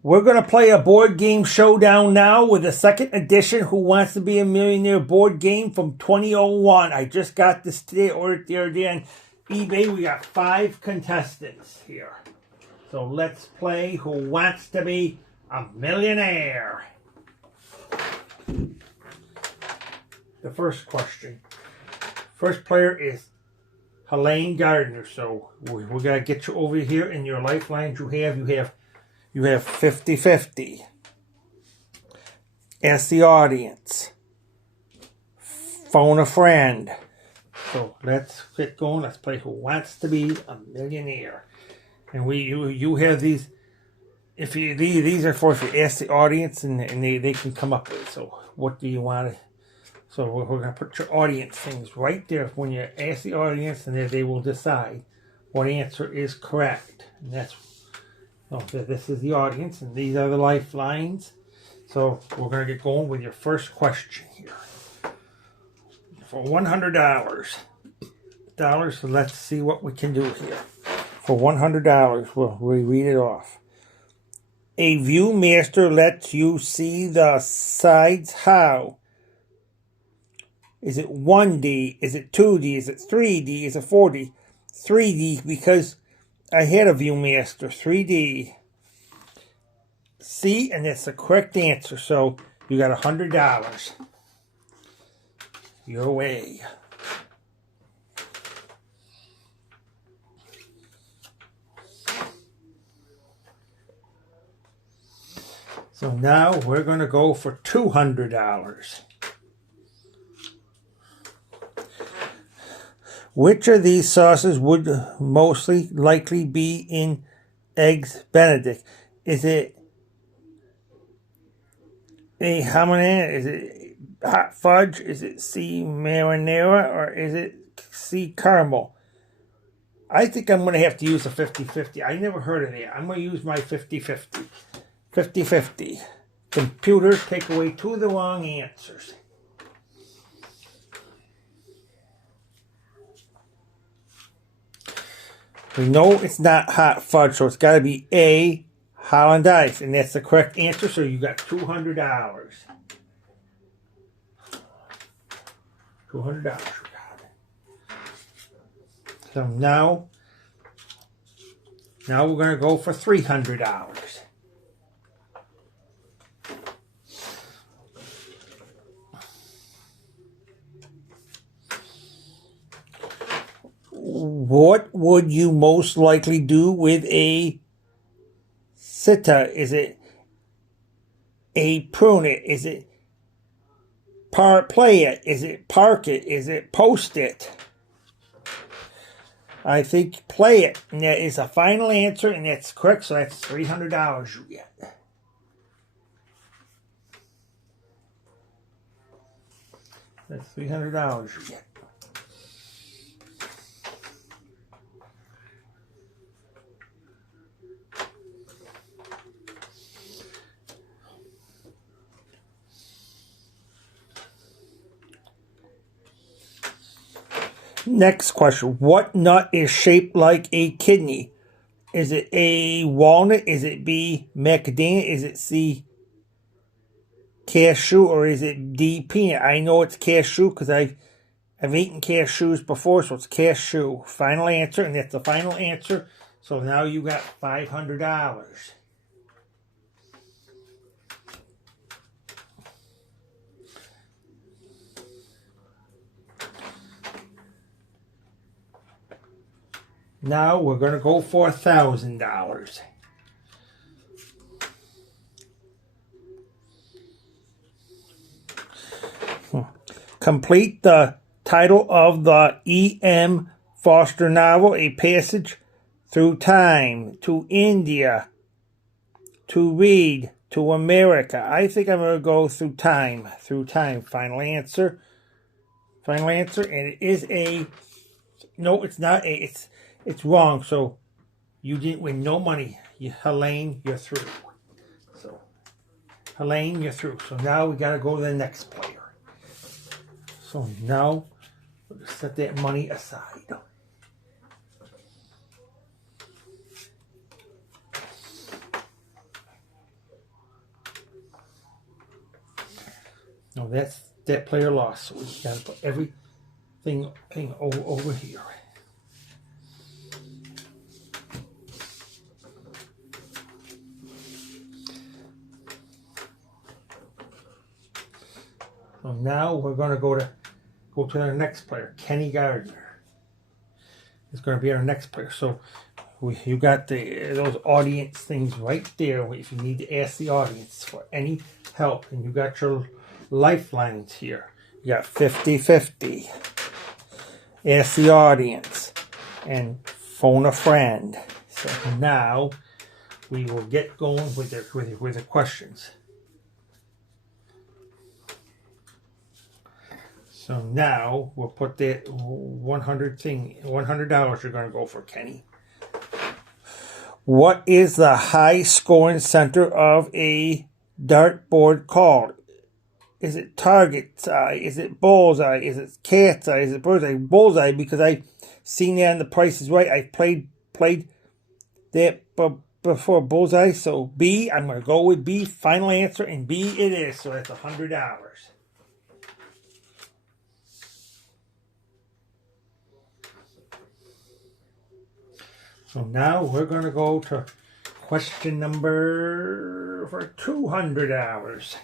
We're going to play a board game showdown now with the second edition Who Wants to Be a Millionaire board game from 2001. I just got this today, ordered the other day on eBay. We got 5 contestants here. So let's play Who Wants to Be a Millionaire. The first question. First player is Helene Gardner. So we're going to get you over here in your lifelines you have 50-50. Ask the audience. Phone a friend. So let's get going. Let's play Who Wants to Be a Millionaire. And you have these. These are for if you ask the audience and they can come up with it. So what do you want to? So we're going to put your audience things right there when you ask the audience, and they will decide what answer is correct. And that's. So this is the audience, and these are the lifelines. So we're going to get going with your first question here. For $100. So let's see what we can do here. For $100, we'll read it off. A Viewmaster lets you see the sides how? Is it 1D? Is it 2D? Is it 3D? Is it 4D? 3D because I had a Viewmaster 3D. C, and that's the correct answer. So you got $100. Your way. So now we're going to go for $200. Which of these sauces would mostly likely be in Eggs Benedict? Is it A, Habanero? Is it hot fudge? Is it C, marinara? Or is it C, caramel? I think I'm going to have to use a 50-50. I never heard of that. I'm going to use my 50-50. 50-50. Computer, take away 2 of the wrong answers. We know it's not hot fudge, so it's got to be A, Holland Ice, and that's the correct answer. So you got $200. $200. So now we're going to go for $300. What would you most likely do with a sitta? Is it A, prune it? Is it play it? Is it park it? Is it post it? I think play it. And that is a final answer, and that's correct. So that's $300 you get. That's $300 you get. Next question. What nut is shaped like a kidney? Is it A, walnut? Is it B, macadamia? Is it C, cashew? Or is it D, peanut? I know it's cashew because I've eaten cashews before, so it's cashew. Final answer, and that's the final answer. So now you got $500. Now we're going to go for $1,000. Complete the title of the E.M. Foster novel, A Passage Through Time, to India, to read, to America. I think I'm going to go through time. Through time. Final answer. Final answer. And it is a... No, it's not a... It's wrong, so you didn't win no money. Helene, you're through. So, Helene, you're through. So now we got to go to the next player. So now, we'll set that money aside. No, that player lost. So we got to put everything over here. So now we're going to go to our next player, Kenny Gardner. It's going to be our next player. So you got those audience things right there. If you need to ask the audience for any help, and you got your lifelines here. You got 50-50. Ask the audience and phone a friend. So now we will get going with the questions. So now we'll put that $100 you're going to go for, Kenny. What is the high scoring center of a dartboard called? Is it target's eye? Is it bullseye? Is it cat's eye? Is it bird's eye? Bullseye, because I've seen that on The Price is Right. I played that before, bullseye. So B, I'm going to go with B. Final answer, and B it is. So that's $100. So now we're going to go to question number for $200.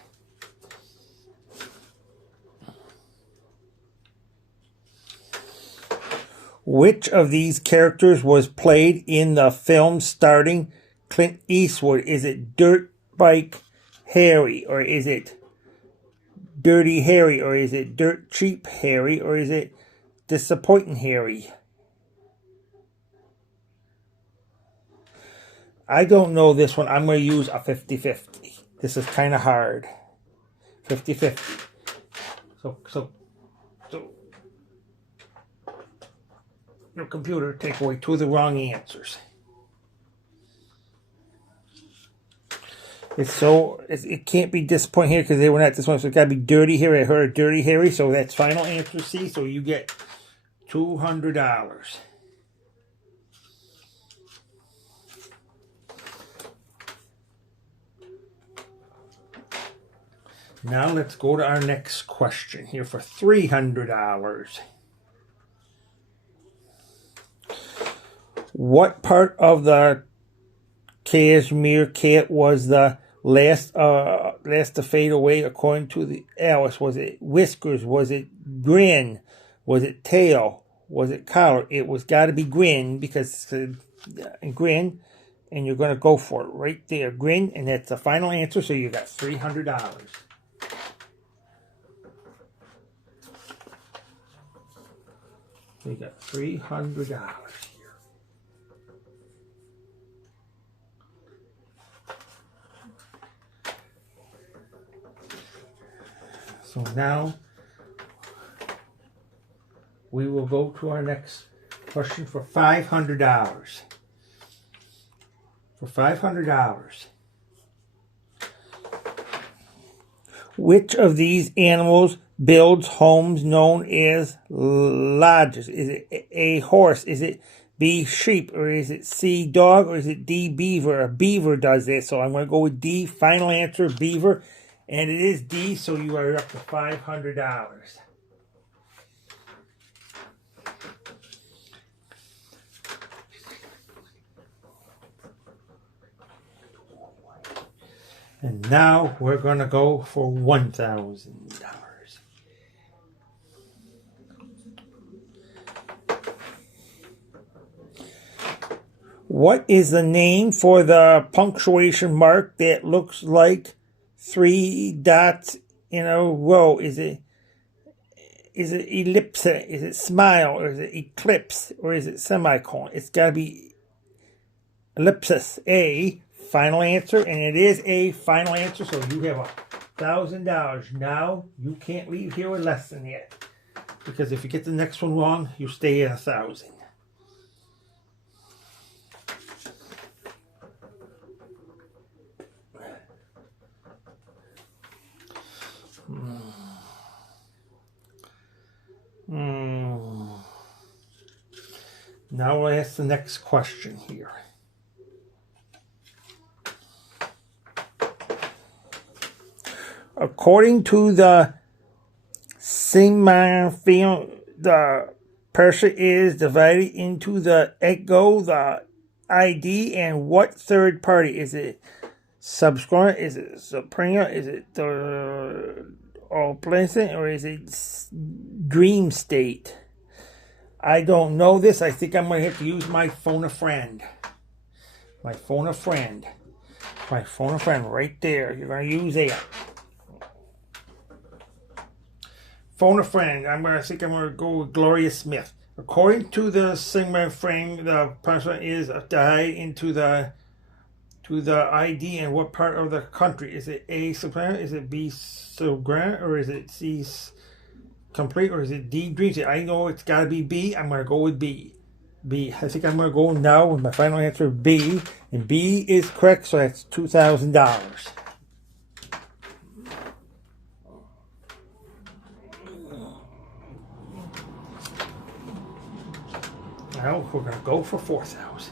Which of these characters was played in the film starring Clint Eastwood? Is it Dirt Bike Harry, or is it Dirty Harry, or is it Dirt Cheap Harry, or is it Disappointing Harry? I don't know this one. I'm going to use a 50-50. This is kind of hard. 50-50. So your computer take away two of the wrong answers. It can't be Disappointing here because they were not this one. So it's got to be Dirty Harry. I heard Dirty Harry. So that's final answer C. So you get $200. Now let's go to our next question here for $300. What part of the cashmere cat was the last to fade away according to the Alice? Was it whiskers? Was it grin? Was it tail? Was it collar? It was got to be grin, because grin, and you're going to go for it right there. Grin, and that's the final answer, so you got $300. So you got $300 here. So now we will go to our next question for $500. For $500. Which of these animals builds homes known as lodges? Is it A, horse? Is it B, sheep? Or is it C, dog? Or is it D, beaver? A beaver does this. So I'm going to go with D. Final answer, beaver. And it is D, so you are up to $500. And now we're going to go for $1,000. What is the name for the punctuation mark that looks like 3 dots in a row? Is it ellipse? Is it smile? Or is it eclipse? Or is it semicolon? It's got to be ellipsis. A. Final answer, and it is a final answer, so you have $1,000. Now you can't leave here with less than that, because if you get the next one wrong, you stay at 1,000. Now we'll ask the next question here. According to the semi-film, the person is divided into the ego, the ID, and what third party? Is it subscriber? Is it Supreme? Is it the all pleasant? Or is it dream state? I don't know this. I think I'm going to have to use my phone a friend. My phone a friend. My phone a friend right there. You're going to use that. Phone a friend. I think I'm going to go with Gloria Smith. According to the singer frame, the person is died into the ID and what part of the country. Is it A, soprano? Is it B, soprano? Or is it C, complete? Or is it D, dreams? I know it's got to be B. I'm going to go with B. B. I think I'm going to go now with my final answer, B. And B is correct, so that's $2,000. Now we're going to go for $4,000.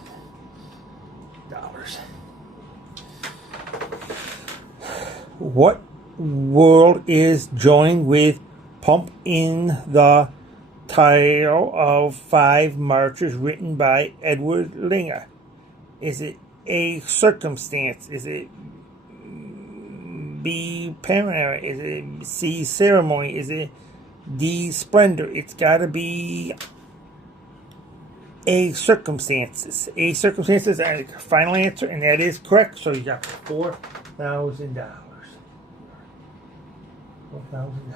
What world is joined with Pump in the title of 5 marches written by Edward Linger? Is it A, circumstance? Is it B, panorama? Is it C, ceremony? Is it D, splendor? It's got to be A, circumstances. A, circumstances is the final answer, and that is correct. So you got $4,000. $4,000.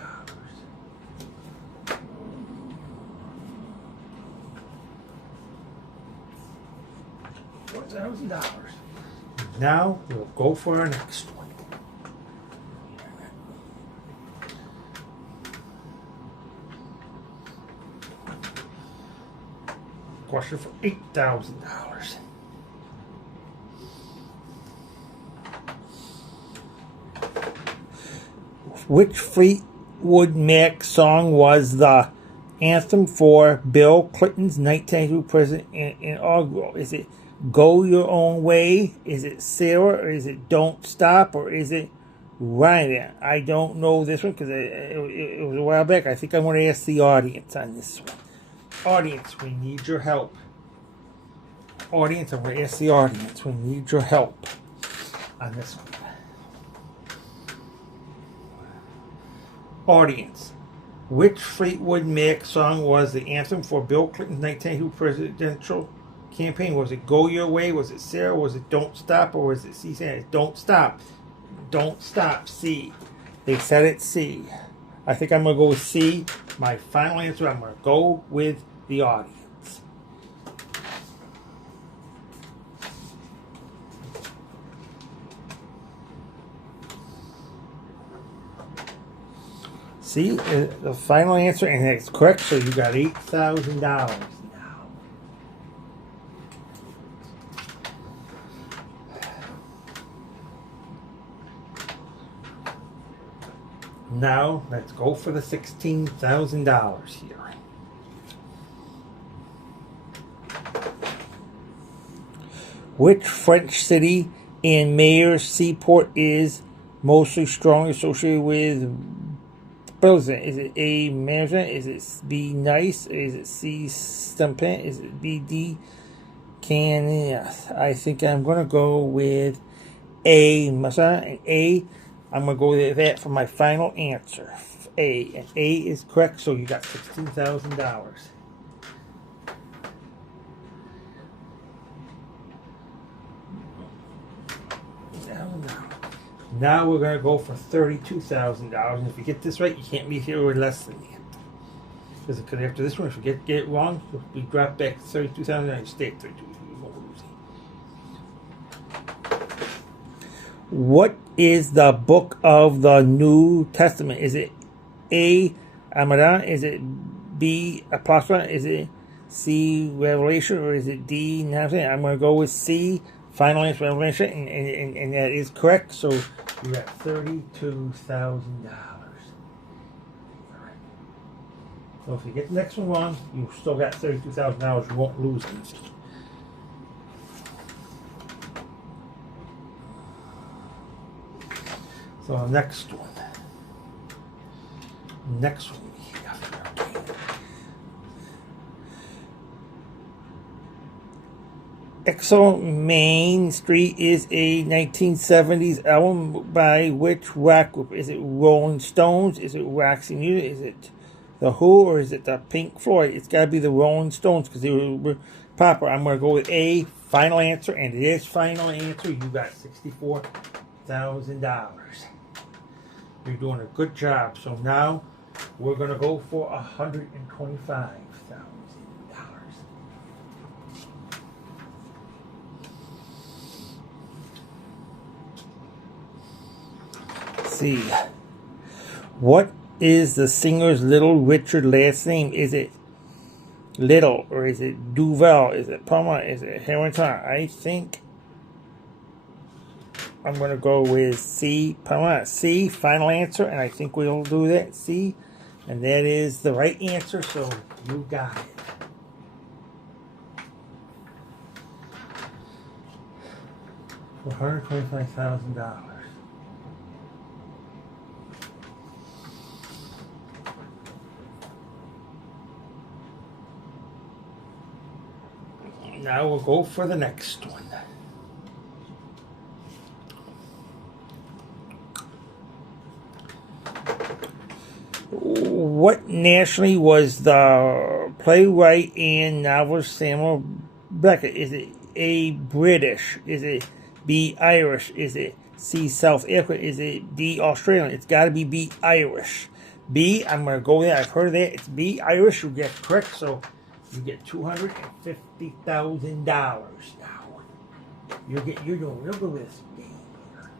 $4,000. Now we'll go for our next one. Question for $8,000. Which Fleetwood Mac song was the anthem for Bill Clinton's 1992 president inaugural? Is it Go Your Own Way? Is it Sarah? Or is it Don't Stop? Or is it Ryan? I don't know this one because it was a while back. I think I'm going to ask the audience on this one. Audience, we need your help. Audience, I'm going to ask the audience. We need your help on this one. Audience, which Fleetwood Mac song was the anthem for Bill Clinton's 1992 presidential campaign? Was it Go Your Way? Was it Sarah? Was it Don't Stop? Or was it C? Don't Stop. Don't Stop. C. They said it's C. I think I'm going to go with C. My final answer, I'm going to go with the audience. See, the final answer, and it's correct, so you got $8,000 now. Now, let's go for the $16,000 here. Which French city and mayor's seaport is mostly strongly associated with Belgium? Is it A, Management? Is it B, Nice? Is it C, Stampin? Is it B, D, Cannes? I think I'm going to go with A, Massa, and A. I'm going to go with that for my final answer. A. And A is correct, so you got $16,000. Now we're going to go for $32,000. And if you get this right, you can't leave here with less than that. Because after this one, if you get it wrong, we drop back to $32,000 and stay at $32,000. What is the book of the New Testament? Is it A, Amadan? Is it B, Apostle? Is it C, Revelation? Or is it D, nothing? I'm going to go with C, final answer, Revelation, and that is correct. So you got $32,000. So if you get the next one wrong, you still got $32,000. You won't lose anything. So next one. Next one we have. Exo Main Street is a 1970s album by which rock group? Is it Rolling Stones? Is it Roxy Music? Is it The Who? Or is it the Pink Floyd? It's got to be the Rolling Stones because they were popular. I'm going to go with A, final answer, and it is final answer. You got $64,000. You're doing a good job. So now we're going to go for $125,000. See, what is the singer's Little Richard last name? Is it Little or is it Duval? Is it Palmer? Is it Harrington? I think I'm going to go with C, Palmer. C, final answer, and I think we'll do that. C, and that is the right answer, so you got it. For $125,000. Now we'll go for the next one. What nationally was the playwright and novelist Samuel Beckett? Is it A, British? Is it B, Irish? Is it C, South African? Is it D, Australian? It's got to be B, Irish. B, I'm going to go there. I've heard of that. It's B, Irish. You get correct, so you get $250,000 now. You're doing real good with this game here.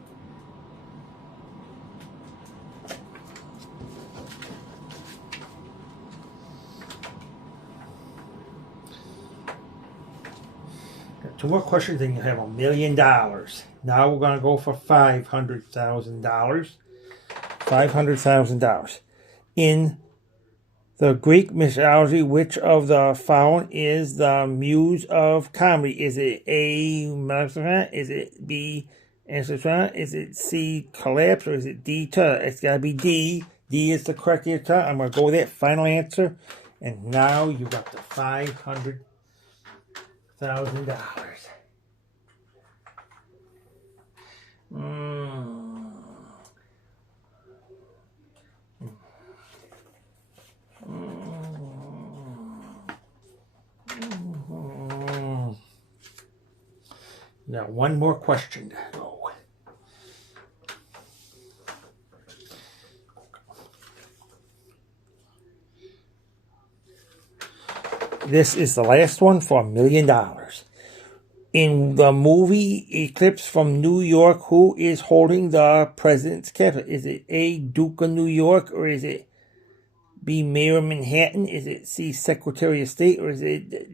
Got two more questions, and you have $1 million. Now we're going to go for $500,000. $500,000. In the Greek mythology, which of the following is the muse of comedy? Is it A, Melisande? Is it B, Ancestron? Is it C, Collapse? Or is it D, Turtle? It's got to be D. D is the correct answer. I'm going to go with that final answer. And now you got the $500,000. Now, one more question to go. This is the last one for $1 million. In the movie Eclipse from New York, who is holding the president's cabinet? Is it A, Duke of New York, or is it B, Mayor of Manhattan? Is it C, Secretary of State, or is it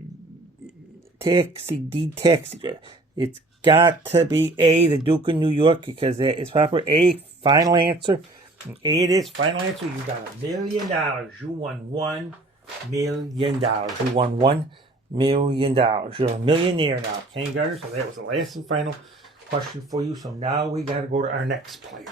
D, taxi? It's got to be A, the Duke of New York, because that is proper. A, final answer. And A, it is final answer. You got $1 million. You won $1 million. You won $1 million. You're a millionaire now, Kenny Gardner. So that was the last and final question for you. So now we got to go to our next player.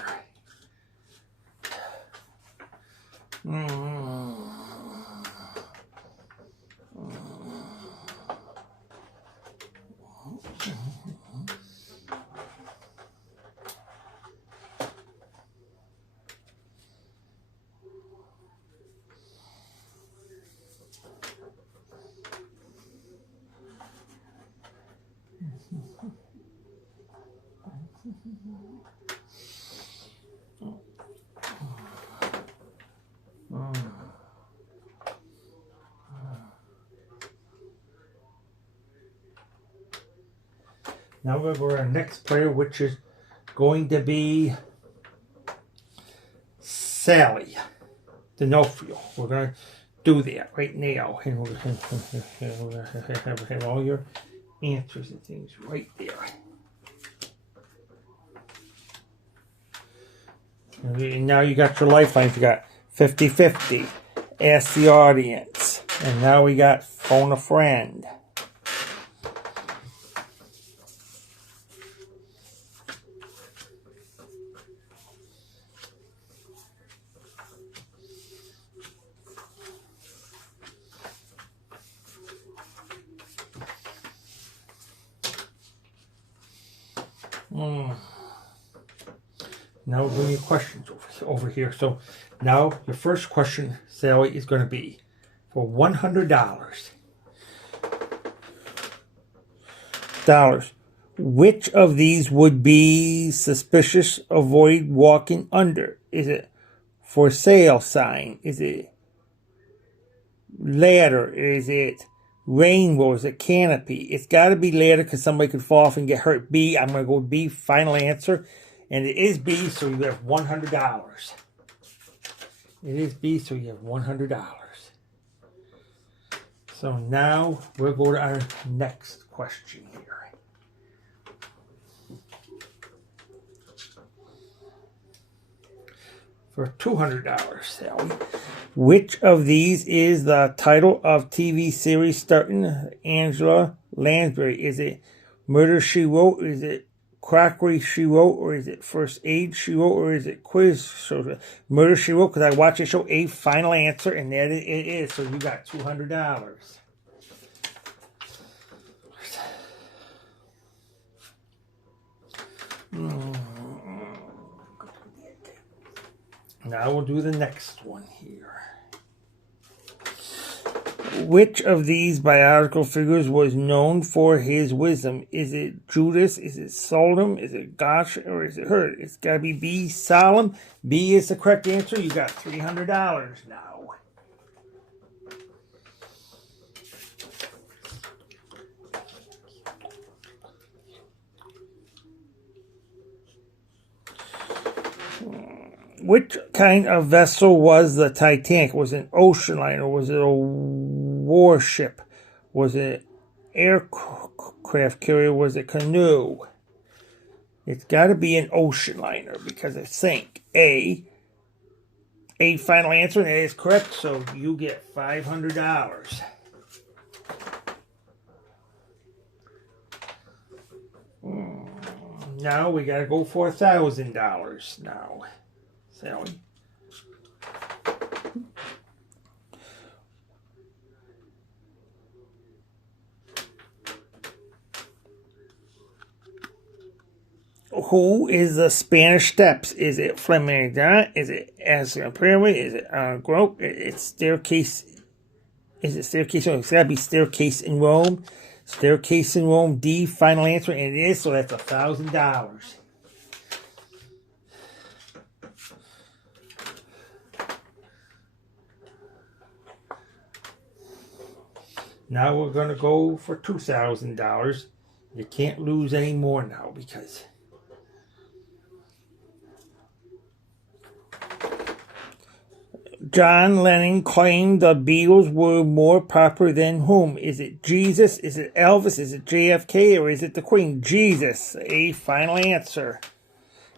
Now we're going to go to our next player, which is going to be Sally D'Onofrio. We're going to do that right now. And we're going to have all your answers and things right there. And now you got your lifelines. You got 50-50. Ask the audience. And now we got phone a friend. Now we're doing your questions over here. So now your first question, Sally, is going to be for $100. Which of these would be suspicious? Avoid walking under. Is it for sale sign? Is it ladder? Is it rainbow? Is it canopy? It's got to be ladder because somebody could fall off and get hurt. B. I'm going to go with B. Final answer. And it is B, so you have $100. It is B, so you have $100. So now we'll go to our next question here. For $200, Sally. Which of these is the title of TV series starring Angela Lansbury? Is it Murder, She Wrote? Is it Crockery, She Wrote? Or is it First Aid, She Wrote? Or is it Quiz? So Murder, She Wrote, because I watched the show. A final answer, and that it is. So you got $200. Now we'll do the next one here. Which of these biographical figures was known for his wisdom? Is it Judas? Is it Soldom? Is it Gosh? Or is it Hurt? It's got to be B, Solemn. B is the correct answer. You got $300 now. Which kind of vessel was the Titanic? Was it an ocean liner? Was it a warship? Was it aircraft carrier? Was it canoe? It's got to be an ocean liner because it sank. A final answer, and that is correct. So you get $500. Now we got to go for $1,000 now. Sally. Who is the Spanish Steps? Is it Flamingo? Is it Aslan Pyramid? Is it Grope? It's Staircase. Is it Staircase? It's got to be Staircase in Rome. Staircase in Rome. D. Final answer, and it is. So that's $1,000. Now we're going to go for $2,000. You can't lose any more now because John Lennon claimed the Beatles were more popular than whom? Is it Jesus? Is it Elvis? Is it JFK? Or is it the Queen? Jesus. A final answer.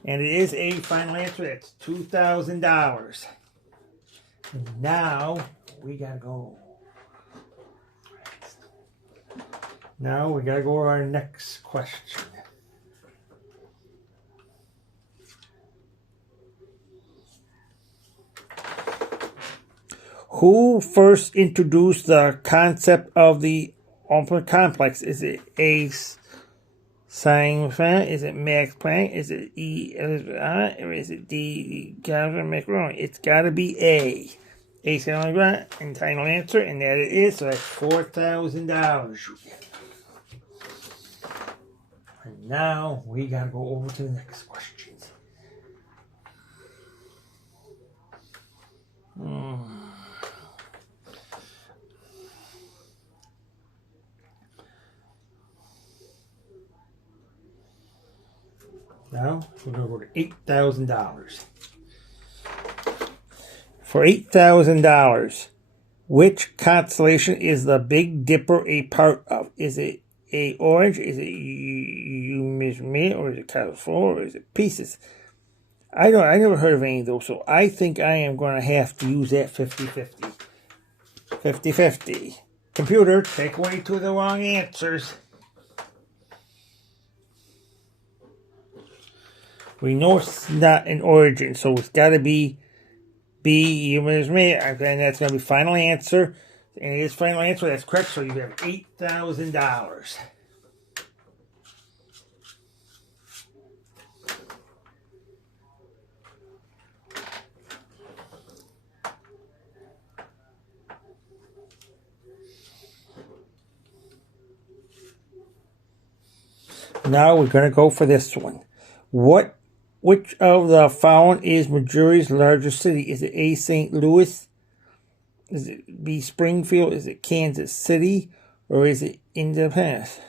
And it is a final answer. That's $2,000. And now we got to go. Now we gotta go to our next question. Who first introduced the concept of the open complex? Is it A. Science? Is it Max Planck? Is it E. Or is it D. Calvin Macaroni? It's gotta be A. A. And final answer, and that it is. So that's $4,000. And now we gotta go over to the next questions. Now we're gonna go to $8,000. For $8,000, which constellation is the Big Dipper a part of? Is it A. Orange? Is it You Miss Me? Or is it California? Or is it Pieces? I never heard of any of those, so I think I am going to have to use that 50-50. 50-50. Computer, take away two of the wrong answers. We know it's not an origin, so it's got to be B. You Miss Me. And that's going to be final answer. And it is final answer. That's correct. So you have $8,000. Now we're going to go for this one. Which of the following is Missouri's largest city? Is it A, St. Louis? Is it B, Springfield? Is it Kansas City? Or is it Independence?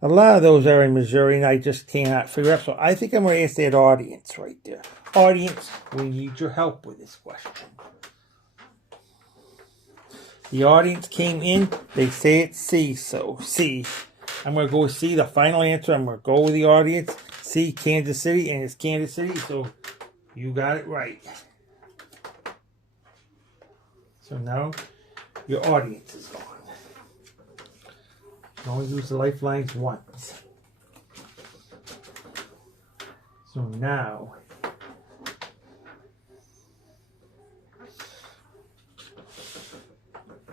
A lot of those are in Missouri, and I just cannot figure out. So I think I'm going to ask that audience right there. Audience, we need your help with this question. The audience came in. They say it's C, so C. I'm going to go with C, the final answer. I'm going to go with the audience. C, Kansas City, and it's Kansas City, so you got it right. So now your audience is gone. You only use the lifelines once. So now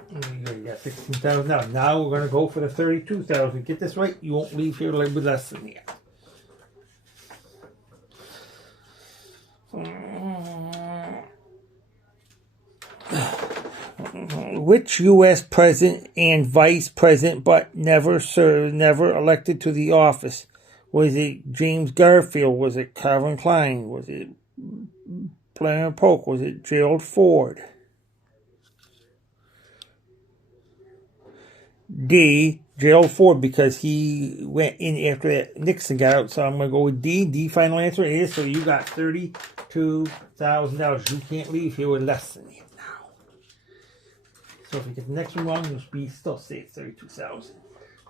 you got 16,000 now. We're going to go for the 32,000. Get this right, you won't leave here with less than that. Which U.S. president and vice president but never served, never elected to the office? Was it James Garfield? Was it Calvin Klein? Was it Blair Polk? Was it Gerald Ford? D, Gerald Ford, because he went in after that Nixon got out. So I'm going to go with D. D, final answer is. So you got $32,000. You can't leave here with less than that now. So if you get the next one wrong, you'll be still say it's $32,000.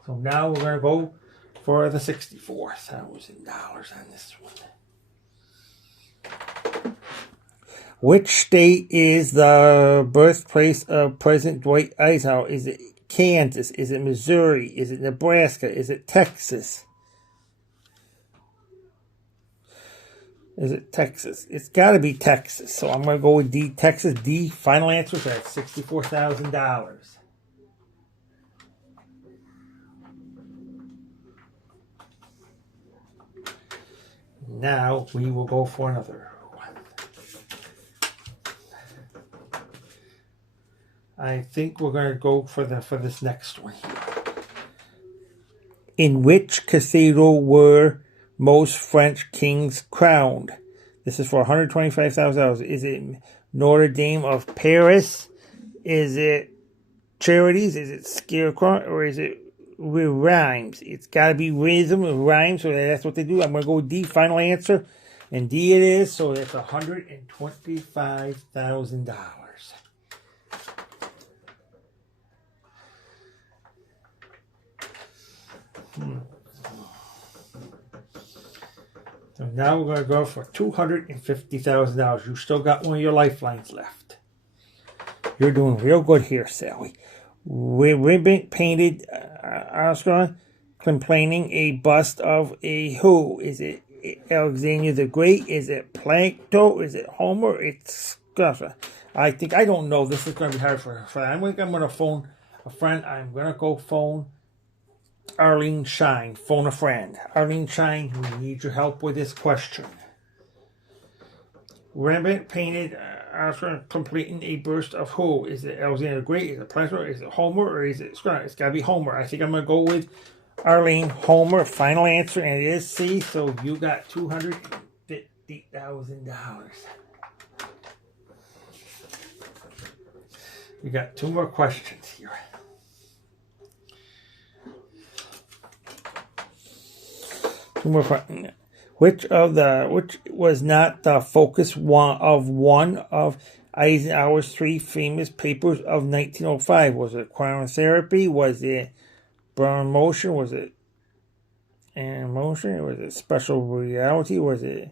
So now we're going to go for the $64,000 on this one. Which state is the birthplace of President Dwight Eisenhower? Is it Kansas? Is it Missouri? Is it Nebraska? Is it Texas? Is it Texas? It's got to be Texas. So I'm going to go with D, Texas. D, final answer. That's $64,000. Now we will go for another one. I think we're going to go for this next one here. In which cathedral were most French kings crowned? This is for $125,000. Is it Notre Dame of Paris? Is it Charities? Is it Scarecrow? Or is it Rhymes? It's got to be rhythm and rhymes, so that's what they do. I'm going to go with D, final answer. And D it is, so that's $125,000. So now we're going to go for $250,000. You still got one of your lifelines left. You're doing real good here, Sally. Ribbon painted Oscar complaining a bust of a who? Is it Alexander the Great? Is it Plato? Is it Homer? It's Scuffer. I don't know. This is going to be hard for her. I'm going to phone a friend. I'm going to go phone Arlene Shine. Phone a friend. Arlene Shine, we need your help with this question. Ribbon painted after completing a burst of who? Is it Alexander the Great? Is it Plato? Is it Homer? Or is it Scrooge? It's got to be Homer. I think I'm going to go with Arlene. Homer. Final answer, and it is C. So you got $250,000. You got two more questions here. Two more questions. Which was not the focus one of Eisenhower's three famous papers of 1905? Was it quantum therapy? Was it Brown motion? Was it motion? Was it special reality? Was it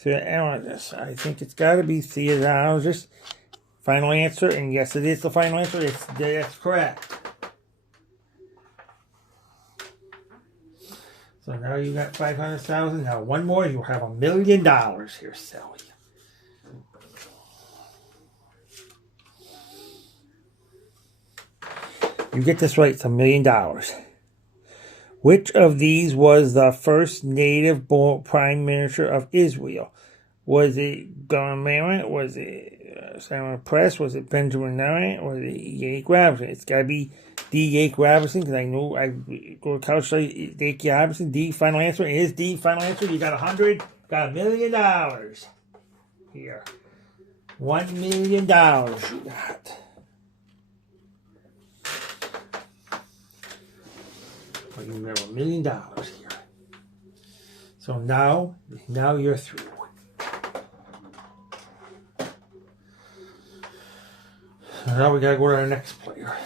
theaterologist? I think it's got to be theaterologist. Final answer, and yes, it is the final answer. That's correct. So now you got $500,000. Now one more, you'll have $1 million here, Sally. You get this right, it's $1 million. Which of these was the first native-born prime minister of Israel? Was it Glenn Marin? Was it Simon Press? Was it Benjamin Narian? Was it Jake Robinson? It's got to be D. Jake Robinson, because I know I go to college study Jake Robinson. D. Final answer is D. Final answer. You got 100. Got $1 million here. $1 million you got. Well, you have $1 million here. So now you're through. So now we gotta go to our next player.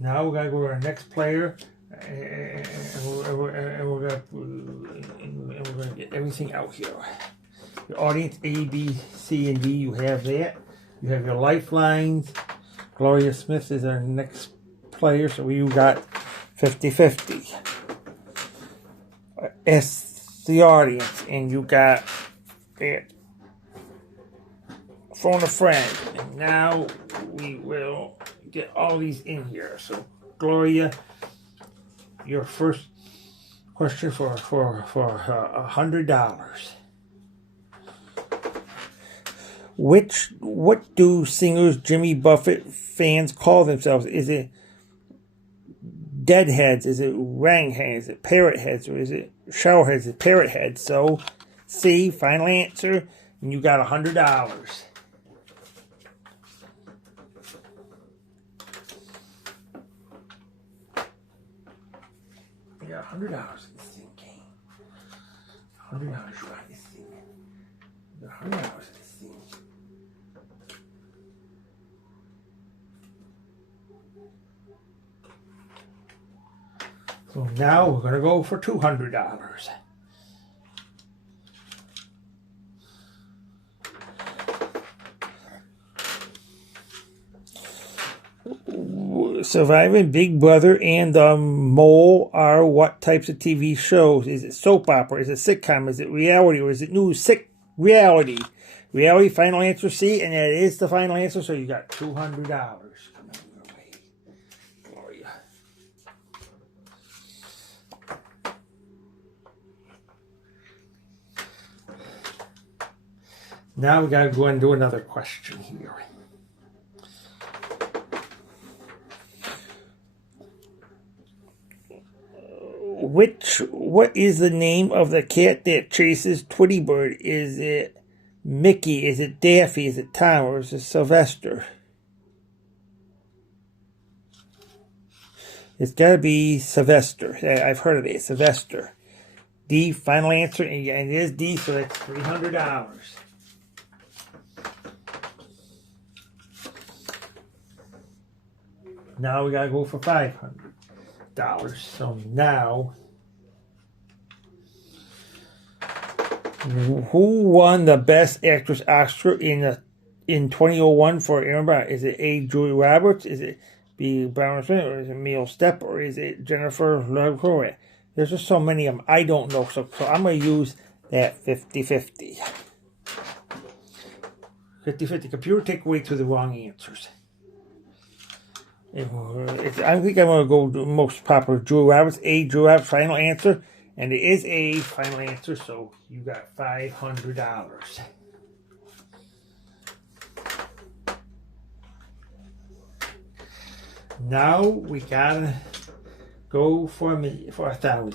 Now we gotta go to our next player, and we're gonna get everything out here. Your audience A, B, C, and D. You have that. You have your lifelines. Gloria Smith is our next player, so you got 50-50. S the audience, and you got that. Phone a friend. And now we will get all these in here. So Gloria, your first question for $100. What do singers Jimmy Buffett fans call themselves? Is it deadheads? Is it rangheads? Is it parrot heads? Or is it showerheads? Is it parrot heads? So C, final answer, and you got $100. You got $100 in this thing, Kane. $100 you got this thing. You got $100 in this thing. So now we're going to go for $200. Surviving Big Brother and The Mole are what types of TV shows? Is it soap opera? Is it sitcom? Is it reality? Or is it news? Reality. Reality, final answer C, and that is the final answer, so you got $200. Come on your way, Gloria. Now we got to go and do another question here. What is the name of the cat that chases Tweety Bird? Is it Mickey? Is it Daffy? Is it Tom? Or is it Sylvester? It's got to be Sylvester. I've heard of it. Sylvester. D, final answer. And it is D, so that's $300. Now we got to go for $500. So now, who won the Best Actress Oscar in 2001 for Aaron Brown? Is it A, Julia Roberts? Is it B, Brown Smith? Or is it Meryl Streep? Or is it Jennifer Lawrence? There's just so many of them. I don't know. So I'm going to use that 50-50. 50-50. Computer, take away to the wrong answers. I think I'm going to go to the most popular. Julia Roberts. A, Julia Roberts, final answer. And it is a final answer, so you got $500. Now we gotta go for $1,000.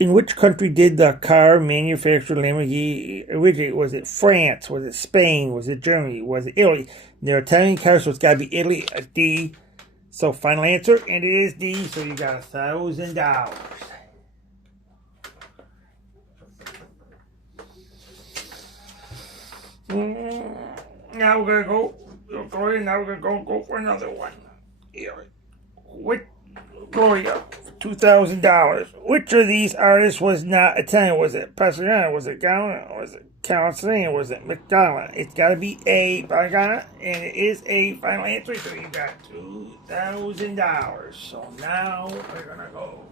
In which country did the car manufacturer Lamborghini originate? Was it France? Was it Spain? Was it Germany? Was it Italy? They're Italian cars, so it's got to be Italy. D. So final answer, and it is D. So you got $1,000. Now we're gonna go. Now we're gonna go for another one. Here, Gloria, $2,000. Which of these artists was not Italian? Was it Pastrana? Was it Gala? Was it Calcine? Was it McDonald? It's got to be A, Pagana, and it is a final answer. So you got $2,000. So now we're gonna go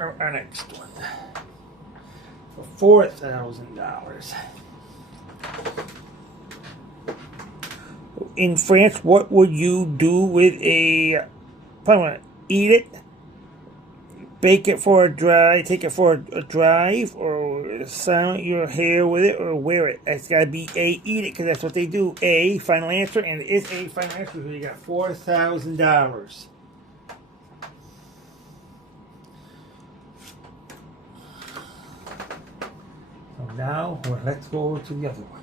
our next one. For $4,000. In France, what would you do with a pumpkin? Eat it, bake it for a drive, take it for a drive, or sound your hair with it, or wear it? It's got to be A, eat it, because that's what they do. A, final answer, and it is a final answer, so you got $4,000. So now, let's go to the other one.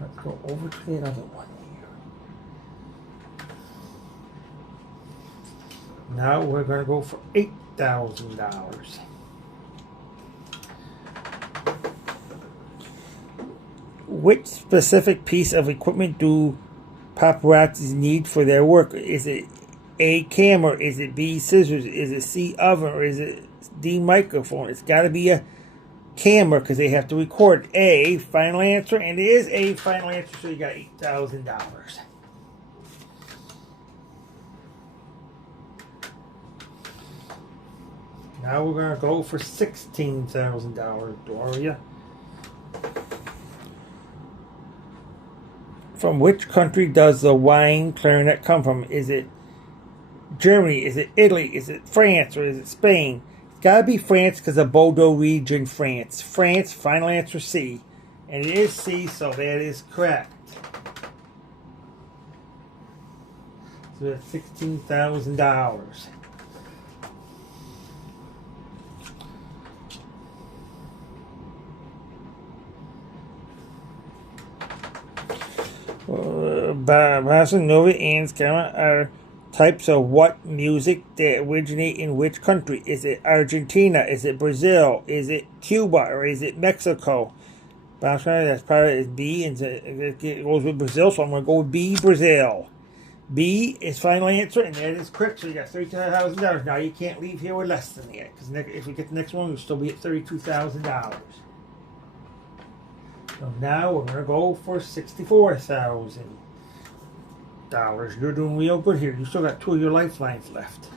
Let's go over to the other one here. Now we're going to go for $8,000. Which specific piece of equipment do paparazzis need for their work? Is it A, camera? Is it B, scissors? Is it C, oven? Or is it D, microphone? It's got to be a camera because they have to record. A, final answer, and it is a final answer, so you got $8,000. Now we're going to go for $16,000, Doria. From which country does the wine clarinet come from? Is it Germany? Is it Italy? Is it France? Or is it Spain? It's got to be France because of Bordeaux region, France. France, final answer C. And it is C, so that is correct. So that's $16,000. Bossa Nova and Scala are types of what music that originate in which country? Is it Argentina? Is it Brazil? Is it Cuba? Or is it Mexico? Bossa Nova, that's probably B, and it goes with Brazil, so I'm going to go with B, Brazil. B is final answer, and that is correct, so you got $32,000. Now you can't leave here with less than that, because if we get the next one, we'll still be at $32,000. So now we're going to go for $64,000. You're doing real good here. You still got 2 of your lifelines left.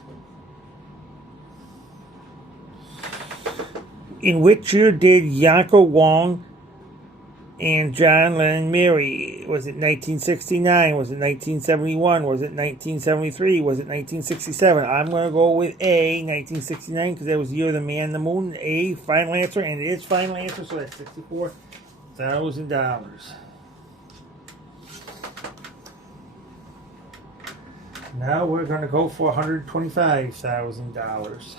In which year did Yanko Wong and John Lennon marry? Was it 1969? Was it 1971? Was it 1973? Was it 1967? I'm going to go with A, 1969, because that was the year of the man in the moon. A, final answer, and it is final answer, so that's $64,000. Now we're going to go for $125,000.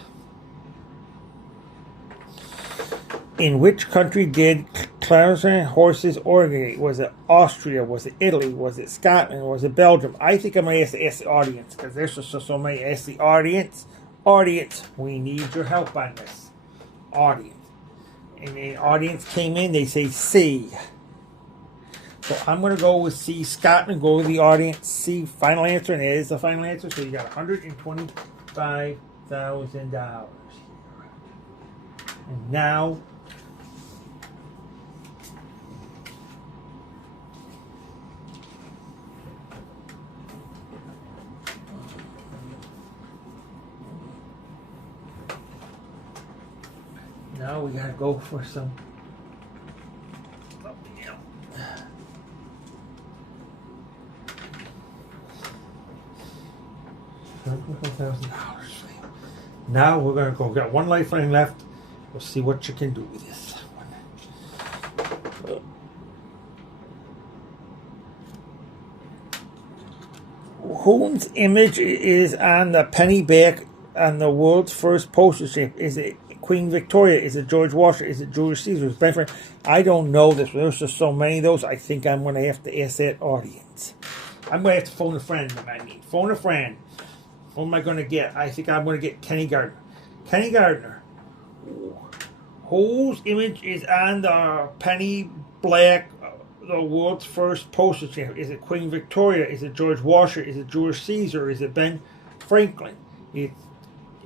In which country did Clarence horses originate? Was it Austria? Was it Italy? Was it Scotland? Was it Belgium? I think I'm going to ask the audience, because there's so many. Ask the audience. Audience, we need your help on this. Audience. And the audience came in, they say C. So I'm going to go with C, Scotland. Go with the audience. C, final answer, and it is the final answer. So you got $125,000. And now, we got to go for some. $1,000. Now we're going to go. We've got one lifeline left. We'll see what you can do with this one. Whose image is on the penny back on the world's first postage stamp? Is it Queen Victoria? Is it George Washington? Is it Julius Caesar? Is it I don't know this. There's just so many of those. I think I'm going to have to ask that audience. I'm going to have to phone a friend. Phone a friend. What am I going to get? I think I'm going to get Kenny Gardner. Kenny Gardner. Whose image is on the penny black, the world's first postage stamp? Is it Queen Victoria? Is it George Washington? Is it Julius Caesar? Is it Ben Franklin? I'm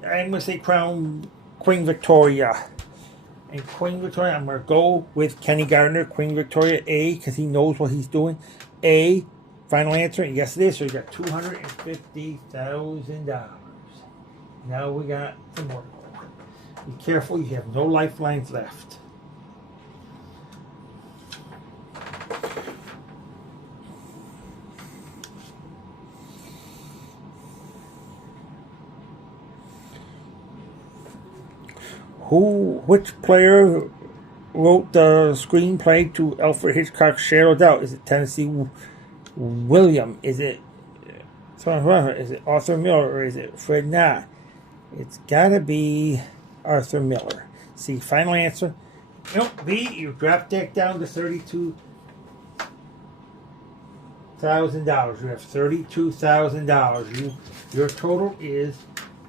going to say Queen Victoria. And Queen Victoria, I'm going to go with Kenny Gardner. Queen Victoria, A, because he knows what he's doing. A, final answer. And yes, it is. So you got $250,000. Now we got some more. Be careful, you have no lifelines left. Which player wrote the screenplay to Alfred Hitchcock's Shadow of Doubt? Is it Tennessee William? Is it Arthur Miller, or is it Fred Nott? It's gotta be Arthur Miller. See, final answer. Nope, B, you drop that down to $32,000. You have $32,000. Your total is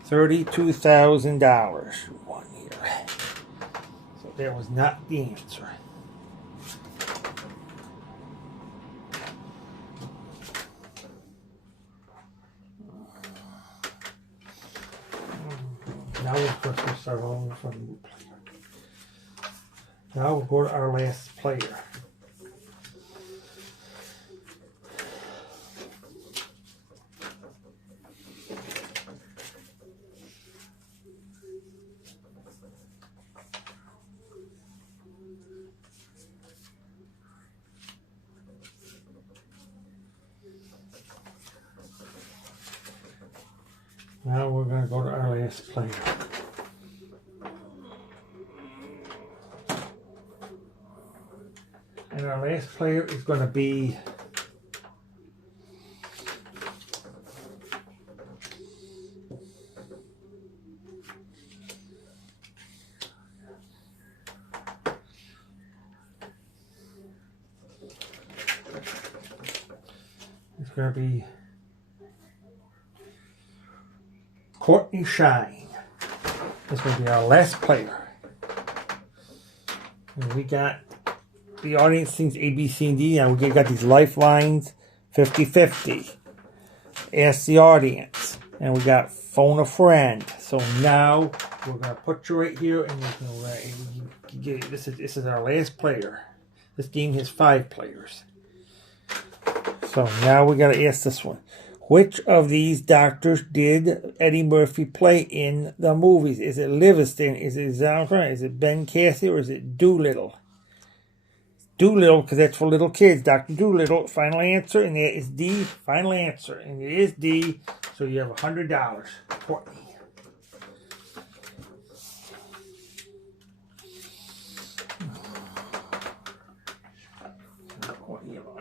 $32,000. One here. So that was not the answer. Now we're going to start on from. Now we'll go to our last player. Now we're going to go to our last player. And our last player is going to be Courtney Shine. This will be our last player. And we got the audience thinks A, B, C, and D. Now we got these lifelines 50-50. Ask the audience. And we got phone a friend. So now we're going to put you right here. And this is our last player. This game has 5 players. So now we got to ask this one. Which of these doctors did Eddie Murphy play in the movies? Is it Livingston? Is it Zalfran? Is it Ben Cassie? Or is it Doolittle? Doolittle, because that's for little kids. Dr. Doolittle. Final answer, and that is D. Final answer, and it is D. So you have $100. Courtney. Courtney, you have $100.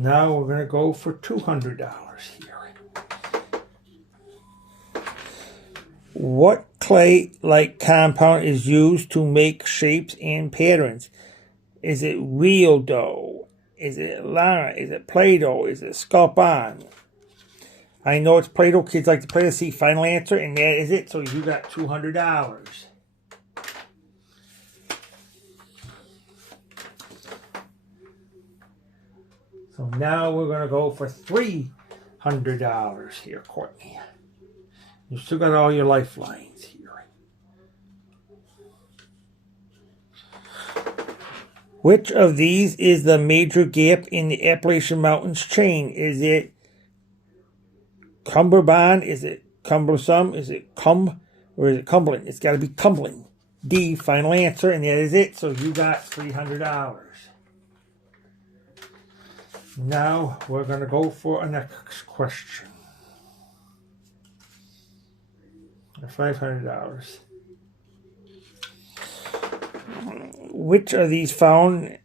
Now we're going to go for $200 here. What clay-like compound is used to make shapes and patterns? Is it real dough? Is it lana? Is it Play-Doh? Is it Sculpon? I know it's Play-Doh. Kids like to play. See, final answer, and that is it. So you got $200. So now we're going to go for $300 here, Courtney. You still got all your lifelines here. Which of these is the major gap in the Appalachian Mountains chain? Is it Cumberbund? Is it Cumbersome? Is it or is it Cumberland? It's got to be Cumberland. D, final answer, and that is it. So you got $300. Now we're going to go for a next question. $500. Which of these found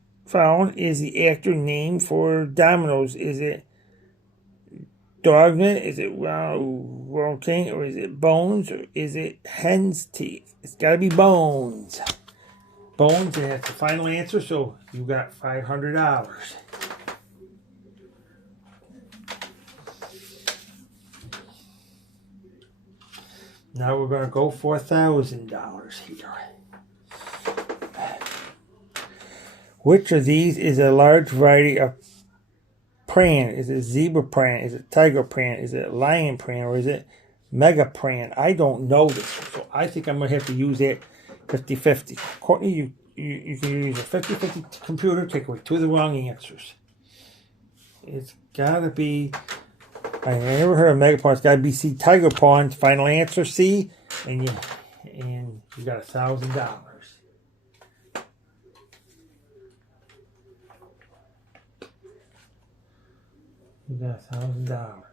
is the actor name for Domino's? Is it Dogman? Is it World King? Or is it Bones? Or is it Hen's Teeth? It's got to be Bones. Bones, and that's the final answer. So you got $500. Now we're going to go for $1,000 here. Which of these is a large variety of pran? Is it zebra pran? Is it tiger pran? Is it lion pran? Or is it mega pran? I don't know this, so I think I'm going to have to use it 50-50. Courtney, you can use a 50-50 computer, take away 2 of the wrong answers. It's got to be, I never heard of mega pran. It's got to be C, tiger pran. Final answer C, and you got $1,000. You got $1,000.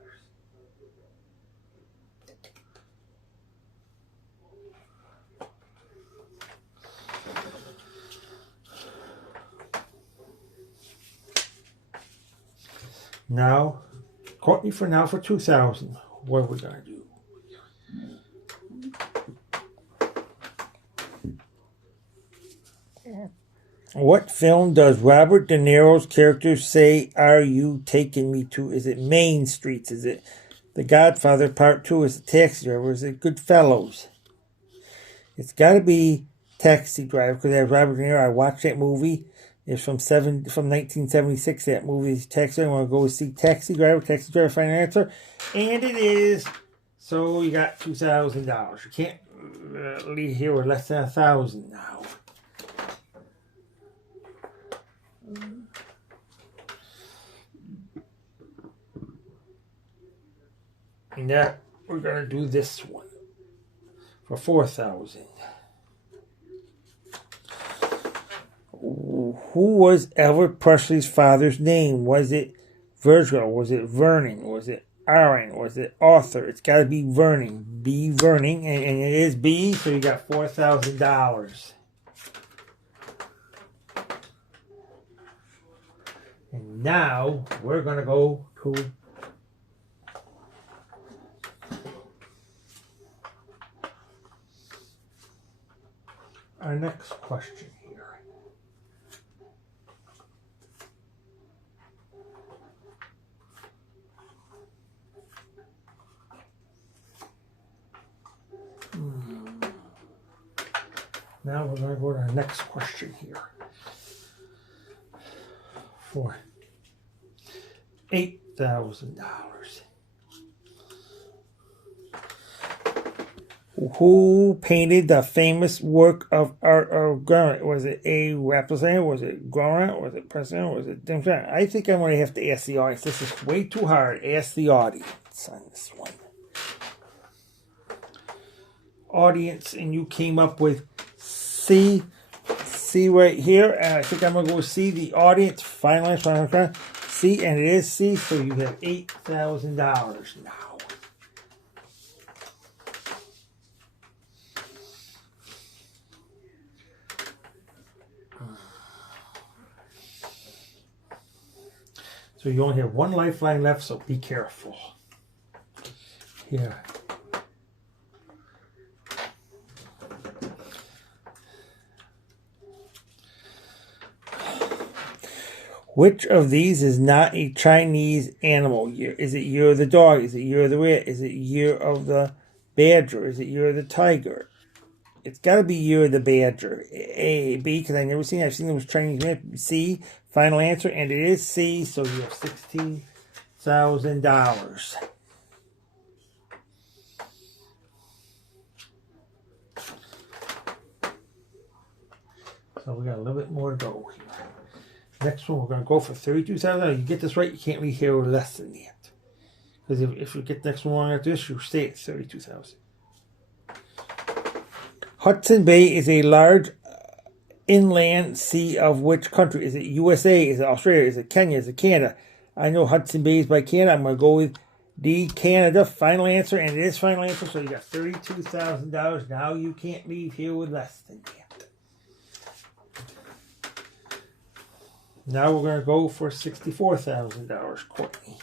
Now, Courtney for $2,000. What are we gonna do? What film does Robert De Niro's character say, "Are you taking me to"? Is it Main Streets? Is it The Godfather Part 2? Is it Taxi Driver? Is it Goodfellas? It's got to be Taxi Driver because I have Robert De Niro. I watched that movie. It's from 1976. That movie is Taxi Driver. I want to go see Taxi Driver. Taxi Driver, final answer, and it is. So you got $2,000. You can't leave here with less than $1,000 now. And now we're gonna do this one for $4,000. Who was Elvis Presley's father's name? Was it Virgil? Was it Vernon? Was it Aaron? Was it Arthur? It's got to be Vernon. B. Vernon, and it is B. So you got $4,000. And now we're gonna go to our next question here. Now we're going to go to our next question here. For $8,000. Who painted the famous work of art of Rembrandt? Was it A. Raphael? Was it Rembrandt? Was it Preston? Was it Dimson? I think I'm going to have to ask the audience. This is way too hard. Ask the audience on this one. Audience, and you came up with C right here, and I think I'm going to go C, the audience, final answer, C, and it is C, so you have $8,000 now. So you only have one lifeline left, so be careful. Here. Which of these is not a Chinese animal year? Is it year of the dog? Is it year of the rat? Is it year of the badger? Is it year of the tiger? It's got to be year of the badger. A, B, because I've never seen it. I've seen it was Chinese. C, final answer, and it is C, so you have $16,000. So we got a little bit more to go here. Next one, we're going to go for $32,000. You get this right, you can't leave here with less than that. Because if you get the next one wrong after this, you stay at $32,000. Hudson Bay is a large inland sea of which country? Is it USA? Is it Australia? Is it Kenya? Is it Canada? I know Hudson Bay is by Canada. I'm going to go with D, Canada. Final answer, and it is final answer. So you got $32,000. Now you can't leave here with less than that. Now we're going to go for $64,000, Courtney.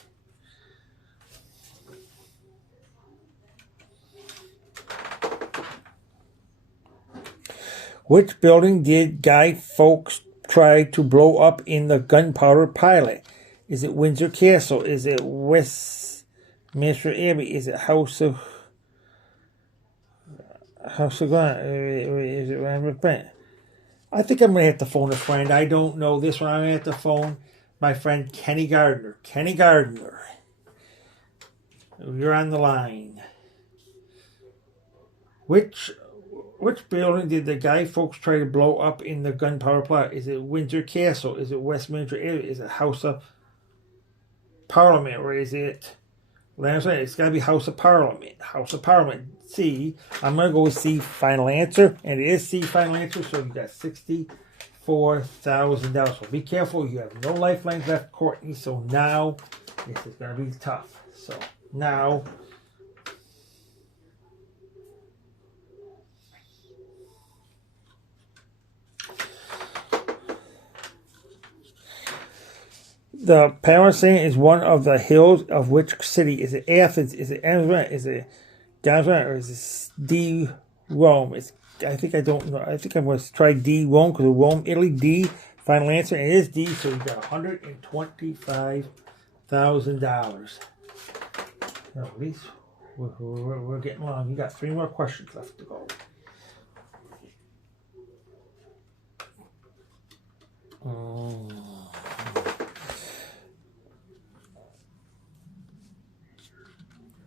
Which building did Guy Fawkes try to blow up in the Gunpowder Pilot? Is it Windsor Castle? Is it Westminster Abbey? Is it House of How's it going? Is it Random Brent? I think I'm going to have to phone a friend. I don't know this one. I'm going to have to phone my friend Kenny Gardner. Kenny Gardner, you're on the line. Which building did the guy folks try to blow up in the gunpowder plot? Is it Windsor Castle? Is it Westminster Area? Is it House of Parliament? Or is it... It's got to be House of Parliament. House of Parliament. C. I'm going to go with C, final answer. And it is C, final answer. So you got $64,000. So be careful. You have no lifelines left, Courtney. So now, this is going to be tough. So now... The Palestine is one of the hills of which city? Is it Athens? Is it Amsterdam? Is it Gaza? Or is it D, Rome? I don't know. I think I'm going to try D, Rome, because Rome, Italy. D, final answer. And it is D, so you got $125,000. Now, at least we're getting along. You got 3 more questions left to go.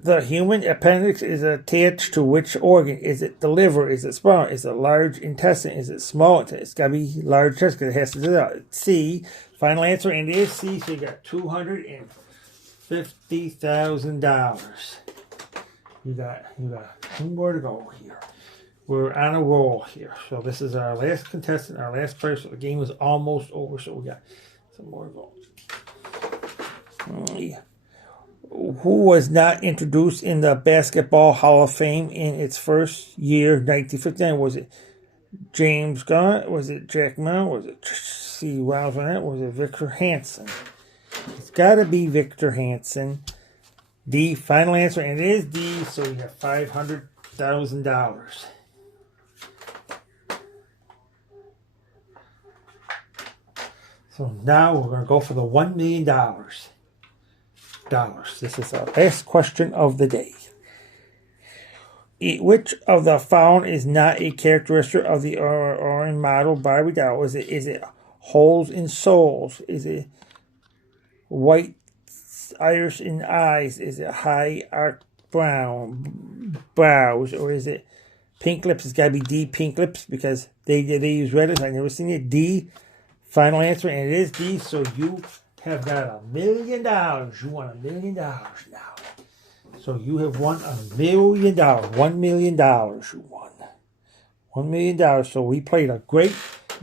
The human appendix is attached to which organ? Is it the liver? Is it spinal? Is it large intestine? Is it small intestine? It's got to be large intestine because it has to do that. C, final answer, and it is C, so you got $250,000. You got 2 more to go here. We're on a roll here. So this is our last contestant, our last player. So the game is almost over, so we got some more to go. Who was not introduced in the Basketball Hall of Fame in its first year, 1959? Was it James Gunn? Was it Jack Miller? Was it C. Wiles? Was it Victor Hansen? It's got to be Victor Hansen. D, final answer, and it is D, so you have $500,000. So now we're going to go for the $1 million. This is our last question of the day. Which of the following is not a characteristic of the Orion model Barbie doll? Is it holes in soles? Is it white iris in eyes? Is it high arched brows? Or is it pink lips? It's got to be D, pink lips, because they use red lips. I've never seen it. D, final answer, and it is D, so you have got $1 million. You won $1 million now. So you have won $1 million. $1 million you won. $1 million. So we played a great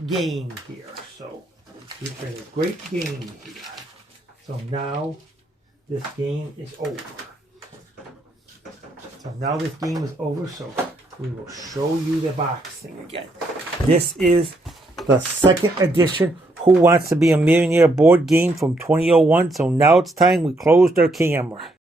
game here. So we played a great game here. So now this game is over. So we will show you the boxing again. This is the second edition Who Wants to Be a Millionaire board game from 2001. So now it's time we closed our camera.